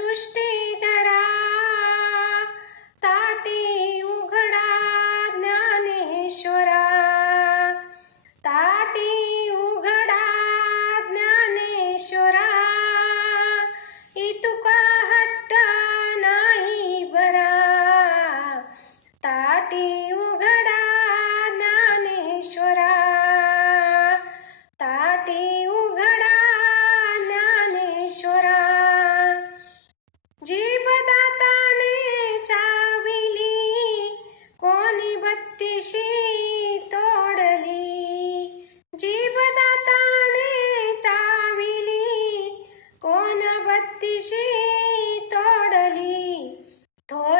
दृष्टी धरा ताटी उघडा ज्ञानेश्वरा. ताटी उघडा ज्ञानेश्वरा इतुका हट्ट नाही बरा. ताटी ताने चाविली. कोण बत्तीशी तोडली? थोर